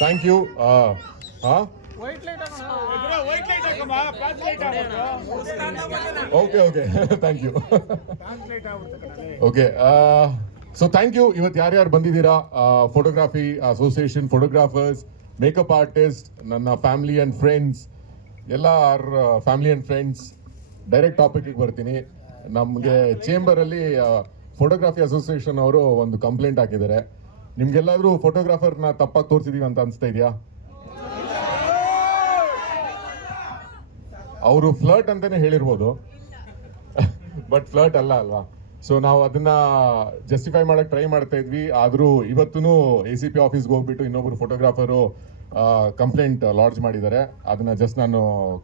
Thank you ಹಾ okay okay thank you okay so thank you ಇವತ್ತು ಯಾರ್ಯಾರು ಬಂದಿದ್ದೀರಾ? Photography association photographers makeup artist ನನ್ನ ಫ್ಯಾಮಿಲಿ ಆ್ಯಂಡ್ ಫ್ರೆಂಡ್ಸ್ ಎಲ್ಲ ಫ್ಯಾಮಿಲಿ ಆ್ಯಂಡ್ ಫ್ರೆಂಡ್ಸ್ ಡೈರೆಕ್ಟ್ ಟಾಪಿಕ್ಗೆ ಬರ್ತೀನಿ. ನಮಗೆ ಚೇಂಬರಲ್ಲಿ ಫೋಟೋಗ್ರಫಿ ಅಸೋಸಿಯೇಷನ್ ಅವರು ಒಂದು ಕಂಪ್ಲೇಂಟ್ ಹಾಕಿದ್ದಾರೆ. ನಿಮ್ಗೆಲ್ಲಾದ್ರೂ ಫೋಟೋಗ್ರಾಫರ್ನ ತಪ್ಪಾಗಿ ತೋರಿಸಿದೀವಿ ಅಂತ ಅನಿಸ್ತಾ ಇದೆಯಾ? ಅವರು ಫ್ಲರ್ಟ್ ಅಂತಾನೆ ಹೇಳಿರ್ಬೋದು. ಬಟ್ ಫ್ಲರ್ಟ್ ಅಲ್ಲ ಅಲ್ವಾ? ಸೊ ನಾವು ಅದನ್ನ ಜಸ್ಟಿಫೈ ಮಾಡಕ್ ಟ್ರೈ ಮಾಡ್ತಾ ಇದ್ವಿ. ಆದ್ರೂ ಇವತ್ತೂ ಎ ಸಿ ಪಿ ಆಫೀಸ್ಗೆ ಹೋಗ್ಬಿಟ್ಟು ಇನ್ನೊಬ್ರು ಫೋಟೋಗ್ರಾಫರು ಕಂಪ್ಲೇಂಟ್ ಲಾಡ್ಜ್ ಮಾಡಿದ್ದಾರೆ ಅದನ್ನ ಜಸ್ಟ್ ನಾನು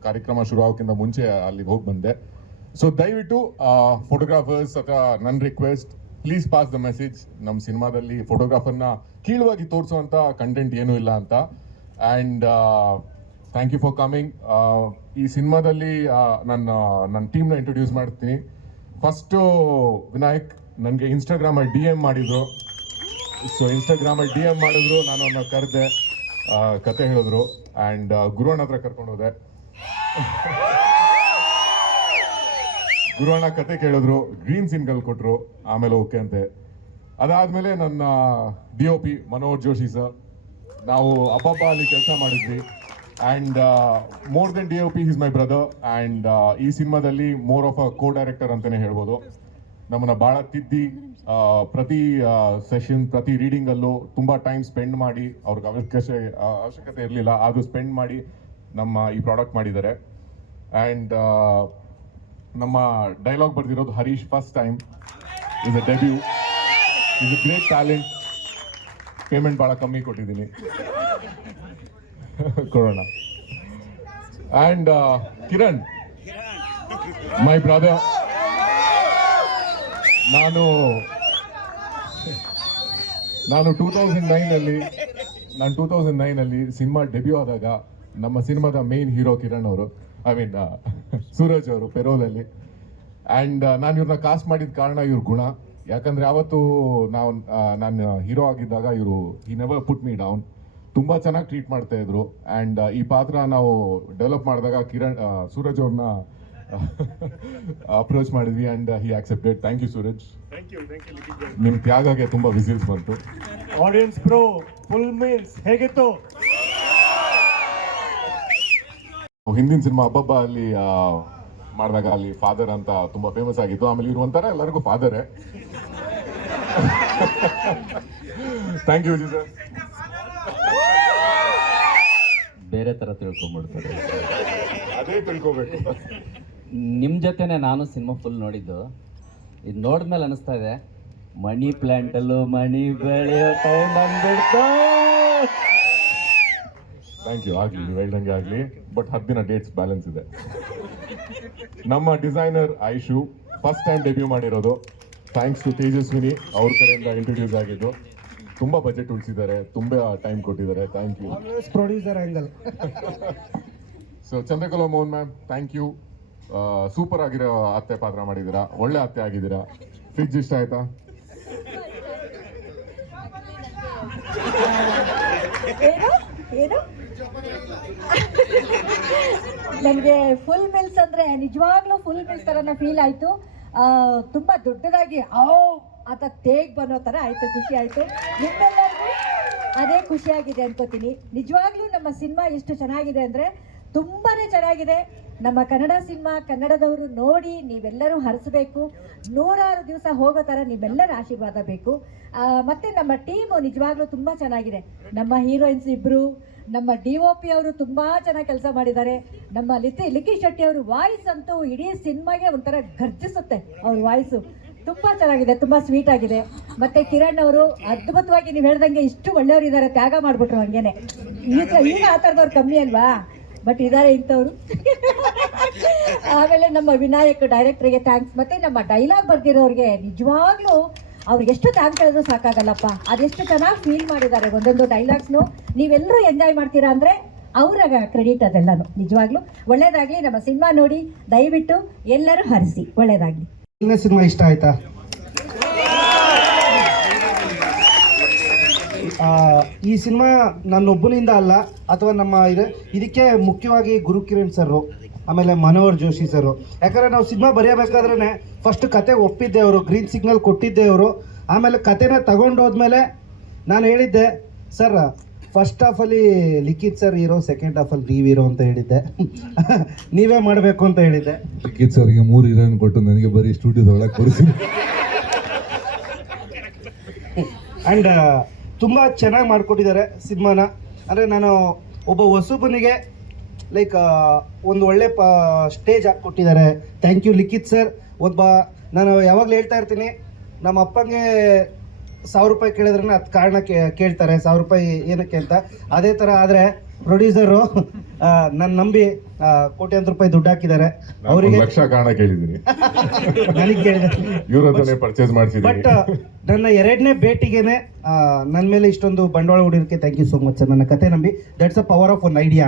ಕಾರ್ಯಕ್ರಮ ಶುರು ಆಗೋಕ್ಕಿಂತ ಮುಂಚೆ ಅಲ್ಲಿಗೆ ಹೋಗಿ ಬಂದೆ. ಸೊ ದಯವಿಟ್ಟು ಫೋಟೋಗ್ರಾಫರ್ಸ್ ಅಥವಾ ನನ್ನ request please pass the message ನಮ್ಮ ಸಿನಿಮಾದಲ್ಲಿ ಫೋಟೋಗ್ರಾಫರ್ನ ಕೀಳುವಾಗಿ ತೋರಿಸುವಂತ ಕಂಟೆಂಟ್ ಏನೂ ಇಲ್ಲ ಅಂತ. And thank you for coming ಈ ಸಿನಿಮಾದಲ್ಲಿ ನನ್ನ ನನ್ನ ಟೀಮ್ನ ಇಂಟ್ರೊಡ್ಯೂಸ್ ಮಾಡ್ತೀನಿ. ಫಸ್ಟು ವಿನಾಯಕ್ ನನಗೆ ಇನ್ಸ್ಟಾಗ್ರಾಮಲ್ಲಿ ಡಿ ಎಂ ಮಾಡಿದ್ರು. ಸೊ ಇನ್ಸ್ಟಾಗ್ರಾಮಲ್ಲಿ ಡಿ ಎಂ ಮಾಡಿದ್ರು ನಾನು ಅವನ್ನ ಕರೆದೆ ಕತೆ ಹೇಳಿದ್ರು. ಆ್ಯಂಡ್ ಗುರುವಣ್ಣ ಹತ್ರ ಕರ್ಕೊಂಡು ಹೋದೆ. ಗುರುವಣ್ಣ ಕತೆ ಕೇಳಿದ್ರು ಗ್ರೀನ್ ಸಿನ್ಗಳು ಕೊಟ್ಟರು ಆಮೇಲೆ ಓಕೆ ಅಂತೆ. ಅದಾದ್ಮೇಲೆ ನನ್ನ D O P Manohar Joshi sir ನಾವು ಅಬ್ಬಬ್ಬ ಅಲ್ಲಿ ಕೆಲಸ ಮಾಡಿದ್ವಿ. And more than D O P is my brother and ಈ ಸಿನಿಮಾದಲ್ಲಿ more of a co director ಅಂತಲೇ ಹೇಳ್ಬೋದು. ನಮ್ಮನ್ನ ಭಾಳ ತಿದ್ದಿ ಪ್ರತಿ ಸೆಷನ್ ಪ್ರತಿ ರೀಡಿಂಗಲ್ಲೂ ತುಂಬ ಟೈಮ್ ಸ್ಪೆಂಡ್ ಮಾಡಿ, ಅವ್ರಿಗೆ ಅವಕಾಶ ಅವಶ್ಯಕತೆ ಇರಲಿಲ್ಲ ಅದು ಸ್ಪೆಂಡ್ ಮಾಡಿ ನಮ್ಮ ಈ ಪ್ರಾಡಕ್ಟ್ ಮಾಡಿದ್ದಾರೆ. ಆ್ಯಂಡ್ ನಮ್ಮ dialogue ಬರ್ದಿರೋದು Harish first time is a debut is a great talent payment ಭಾಳ ಕಮ್ಮಿ ಕೊಟ್ಟಿದ್ದೀನಿ. ಕೊಡೋಣ. ಆ್ಯಂಡ್ ಕಿರಣ್ ಮೈ ಬ್ರದರ್ ನಾನು ನಾನು ಟೂ ತೌಸಂಡ್ ನೈನಲ್ಲಿ ನಾನು ಟೂ ತೌಸಂಡ್ ನೈನಲ್ಲಿ ಸಿನಿಮಾ ಡೆಬ್ಯೂ ಆದಾಗ ನಮ್ಮ ಸಿನಿಮಾದ ಮೇನ್ ಹೀರೋ ಕಿರಣ್ ಅವರು. ಐ ಮೀನ್ ಸೂರಜ್ ಅವರು ಪೆರೋಲಲ್ಲಿ. ಆ್ಯಂಡ್ ನಾನು ಇವ್ರನ್ನ ಕಾಸ್ಟ್ ಮಾಡಿದ ಕಾರಣ ಇವ್ರ ಗುಣ. ಯಾಕಂದ್ರೆ ಯಾವತ್ತು ನಾವು ನಾನು ಹೀರೋ ಆಗಿದ್ದಾಗ ಇವರು ಈ ನೆವರ್ ಪುಟ್ ಮೀ ಡೌನ್ ತುಂಬ ಚೆನ್ನಾಗಿ ಟ್ರೀಟ್ ಮಾಡ್ತಾ ಇದ್ರು. ಆ್ಯಂಡ್ ಈ ಪಾತ್ರ ನಾವು ಡೆವಲಪ್ ಮಾಡಿದಾಗ ಕಿರಣ್ ಸೂರಜ್ ಅವ್ರನ್ನ ಅಪ್ರೋಚ್ ಮಾಡಿದ್ವಿ and he accepted thank you Suraj. ನಿಮ್ಮ ತ್ಯಾಗಕ್ಕೆ ತುಂಬ ವಿಸಿಲ್ಸ್ ಬಂತು. ಆಡಿಯನ್ಸ್ ಪ್ರೋ ಫುಲ್ ಮೀಲ್ಸ್ ಹೇಗಿತ್ತು? ಹಿಂದಿನ ಸಿನಿಮಾ ಹಬ್ಬಬ್ಬ ಅಲ್ಲಿ ಮಾಡಿದಾಗ ಅಲ್ಲಿ ಫಾದರ್ ಅಂತ ತುಂಬಾ ಫೇಮಸ್ ಆಗಿತ್ತು ಆಮೇಲೆ ಇವ್ರು ಒಂಥರ ಎಲ್ಲರಿಗೂ ಫಾದರೇ ಥ್ಯಾಂಕ್ ಯು ವಿಜಯ್ ಸರ್ ಬೇರೆ ಥರ ತಿಳ್ಕೊಂಡ್ಬಿಡ್ತಾರೆ. ಅದೇ ತಿಳ್ಕೊಬೇಕು. ನಿಮ್ಮ ಜೊತೆನೆ ನಾನು ಸಿನಿಮಾ ಫುಲ್ ನೋಡಿದ್ದು. ಇದು ನೋಡಿದ್ಮೇಲೆ ಅನಿಸ್ತಾ ಇದೆ ಮಣಿ ಪ್ಲ್ಯಾಂಟಲ್ಲೂ ಮಣಿ ಬೆಳೆಯೋ ಟೈಮ್ ಬಂದ್ಬಿಡ್ತು. ಥ್ಯಾಂಕ್ ಯು ಆಗಲಿ ನೀವು ಹೇಳ್ದಂಗೆ ಆಗಲಿ. ಬಟ್ ಹತ್ತು ದಿನ ಡೇಟ್ಸ್ ಬ್ಯಾಲೆನ್ಸ್ ಇದೆ. ನಮ್ಮ designer Aishu first time debut ಮಾಡಿರೋದು. ಥ್ಯಾಂಕ್ಸ್ ಟು ತೇಜಸ್ವಿನಿ ಅವ್ರ ಕಡೆಯಿಂದ ಇಂಟ್ರೊಡ್ಯೂಸ್ ಆಗಿದ್ದು. ತುಂಬ ಬಜೆಟ್ ಉಳಿಸಿದ್ದಾರೆ. ತುಂಬ ಟೈಮ್ ಕೊಟ್ಟಿದ್ದಾರೆ. Thank you producer angle so Chandrakala Mohan ma'am thank you super ಆಗಿರೋ ಅತ್ತೆ ಪಾತ್ರ ಮಾಡಿದ್ದೀರಾ? ಒಳ್ಳೆ ಅತ್ತೆ ಆಗಿದ್ದೀರಾ? ಫ್ರಿಜ್ ಇಷ್ಟ ಆಯ್ತಾ? ಏನು? ಏನು? ನನಗೆ ಫುಲ್ ಮಿಲ್ಸ್ ಅಂದ್ರೆ ನಿಜವಾಗ್ಲೂ ಫುಲ್ ಮಿಲ್ಸ್ ಥರನೇ ಫೀಲ್ ಆಯಿತು. ತುಂಬ ದೊಡ್ಡದಾಗಿ ಓ ಅಂತ ತೇಗ್ ಬನ್ನೋ ಥರ ಆಯಿತು, ಖುಷಿ ಆಯಿತು. ನಿಮ್ಮೆಲ್ಲರಿಗೂ ಅದೇ ಖುಷಿಯಾಗಿದೆ ಅನ್ಕೋತೀನಿ. ನಿಜವಾಗ್ಲೂ ನಮ್ಮ ಸಿನಿಮಾ ಎಷ್ಟು ಚೆನ್ನಾಗಿದೆ ಅಂದರೆ ತುಂಬಾ ಚೆನ್ನಾಗಿದೆ. ನಮ್ಮ ಕನ್ನಡ ಸಿನಿಮಾ ಕನ್ನಡದವರು ನೋಡಿ ನೀವೆಲ್ಲರೂ ಹರಿಸಬೇಕು. ನೂರಾರು ದಿವಸ ಹೋಗೋ ಥರ ನೀವೆಲ್ಲರ ಆಶೀರ್ವಾದ ಬೇಕು. ಮತ್ತು ನಮ್ಮ ಟೀಮು ನಿಜವಾಗ್ಲೂ ತುಂಬ ಚೆನ್ನಾಗಿದೆ. ನಮ್ಮ ಹೀರೋಯಿನ್ಸ್ ಇಬ್ಬರು ನಮ್ಮ ಡಿ ಒ ಪಿ ಅವರು ತುಂಬ ಚೆನ್ನಾಗಿ ಕೆಲಸ ಮಾಡಿದ್ದಾರೆ. ನಮ್ಮ ಲಿತಿ, ಲಿಖಿ ಶೆಟ್ಟಿ ಅವರು ವಾಯ್ಸ್ ಅಂತೂ ಇಡೀ ಸಿನಿಮಾಗೆ ಒಂಥರ ಗರ್ಜಿಸುತ್ತೆ ಅವ್ರ ವಾಯ್ಸು ತುಂಬ ಚೆನ್ನಾಗಿದೆ, ತುಂಬ ಸ್ವೀಟ್ ಆಗಿದೆ. ಮತ್ತೆ ಕಿರಣ್ ಅವರು ಅದ್ಭುತವಾಗಿ ನೀವು ಹೇಳ್ದಂಗೆ ಇಷ್ಟು ಒಳ್ಳೆಯವರು ಇದ್ದಾರೆ ತ್ಯಾಗ ಮಾಡಿಬಿಟ್ರು ಹಂಗೇನೆ. ಈಗ ಈಗ ಆ ಥರದವ್ರು ಕಮ್ಮಿ ಅಲ್ವಾ? ಬಟ್ ಇದ್ದಾರೆ ಇಂಥವ್ರು. ಆಮೇಲೆ ನಮ್ಮ ವಿನಾಯಕ್ ಡೈರೆಕ್ಟರ್ಗೆ ಥ್ಯಾಂಕ್ಸ್ ಮತ್ತೆ ನಮ್ಮ ಡೈಲಾಗ್ ಬರ್ದಿರೋರಿಗೆ ನಿಜವಾಗ್ಲೂ ಅವ್ರಿಗೆ ಎಷ್ಟು ಥ್ಯಾಂಕ್ಸ್ ಹೇಳಿದ್ರು ಸಾಕಾಗಲ್ಲಪ್ಪ. ಅದೆಷ್ಟು ಚೆನ್ನಾಗಿ ಫೀಲ್ ಮಾಡಿದ್ದಾರೆ ಒಂದೊಂದು ಡೈಲಾಗ್ಸ್ನು ನೀವೆಲ್ಲರೂ ಎಂಜಾಯ್ ಮಾಡ್ತೀರಾ ಅಂದರೆ ಅವರ ಕ್ರೆಡಿಟ್ ಅದೆಲ್ಲನು. ನಿಜವಾಗ್ಲೂ ಒಳ್ಳೇದಾಗಲಿ. ನಮ್ಮ ಸಿನಿಮಾ ನೋಡಿ, ದಯವಿಟ್ಟು ಎಲ್ಲರೂ ಹರಿಸಿ. ಒಳ್ಳೇದಾಗಲಿ. ಸಿನಿಮಾ ಇಷ್ಟ ಆಯ್ತಾ? ಈ ಸಿನಿಮಾ ನನ್ನೊಬ್ಬನಿಂದ ಅಲ್ಲ, ಅಥವಾ ನಮ್ಮ ಇದೆ, ಇದಕ್ಕೆ ಮುಖ್ಯವಾಗಿ ಗುರುಕಿರಣ್ ಸರ್ ಆಮೇಲೆ ಮನೋಹರ್ ಜೋಶಿ ಸರ್. ಯಾಕಂದ್ರೆ ನಾವು ಸಿನಿಮಾ ಬರೆಯಬೇಕಾದ್ರೆ ಫಸ್ಟ್ ಕತೆ ಒಪ್ಪಿದ್ದೆ ಅವರು ಗ್ರೀನ್ ಸಿಗ್ನಲ್ ಕೊಟ್ಟಿದ್ದೆ ಅವರು. ಆಮೇಲೆ ಕತೆನ ತಗೊಂಡೋದ್ಮೇಲೆ ನಾನು ಹೇಳಿದ್ದೆ ಸರ್ ಫಸ್ಟ್ ಹಾಫಲ್ಲಿ ಲಿಖಿತ್ ಸರ್ ಇರೋ ಸೆಕೆಂಡ್ ಹಾಫಲ್ಲಿ ನೀವು ಇರೋ ಅಂತ ಹೇಳಿದ್ದೆ. ನೀವೇ ಮಾಡಬೇಕು ಅಂತ ಹೇಳಿದ್ದೆ. ಲಿಖಿತ್ ಸರ್ಗೆ ಮೂರು ಹೀರೋಯಿನ್ ಕೊಟ್ಟು ನನಗೆ ಬರೀ ಸ್ಟುಡಿಯೋದೊಳಗೆ ಕೊಡಿಸಿ ಆ್ಯಂಡ್ ತುಂಬ ಚೆನ್ನಾಗಿ ಮಾಡಿಕೊಟ್ಟಿದ್ದಾರೆ ಸಿನಿಮಾನ. ಅಂದರೆ ನಾನು ಒಬ್ಬ ಹೊಸಬನಿಗೆ ಲೈಕ್ ಒಂದು ಒಳ್ಳೆ ಪ ಸ್ಟೇಜ್ ಹಾಕ್ಕೊಟ್ಟಿದ್ದಾರೆ ಥ್ಯಾಂಕ್ ಯು ಲಿಖಿತ್ ಸರ್ ಒಬ್ಬ ನಾನು ಯಾವಾಗಲೂ ಹೇಳ್ತಾ ಇರ್ತೀನಿ ನಮ್ಮ ಅಪ್ಪಂಗೆ ಸಾವಿರ ರೂಪಾಯಿ ಕೇಳಿದ್ರೆ ಅದು ಕಾರಣ ಕೇ- ಕೇಳ್ತಾರೆ. ಸಾವಿರ ರೂಪಾಯಿ ಏನಕ್ಕೆ ಅಂತ. ಅದೇ ಥರ ಆದರೆ ಪ್ರೊಡ್ಯೂಸರು ನನ್ನ ನಂಬಿ ಕೋಟ್ಯಾಂತರ ರೂಪಾಯಿ ದುಡ್ಡು ಹಾಕಿದ್ದಾರೆ. ಅವರಿಗೆ ಲಕ್ಷ ಕಾರಣ ಕೇಳಿದ್ದೀನಿ. ನನಗೆ ಕೇಳಿದೆ. ಪರ್ಚೇಸ್ ಮಾಡ್ಸಿದೀನಿ. ಬಟ್ ನನ್ನ ಎರಡನೇ ಭೇಟಿಗೆನೆ ನನ್ನ ಮೇಲೆ ಇಷ್ಟೊಂದು ಬಂಡವಾಳ ಹೂಡಿರೋಕ್ಕೆ thank you so much sir ನನ್ನ ಕತೆ ನಂಬಿ. That's a power of one idea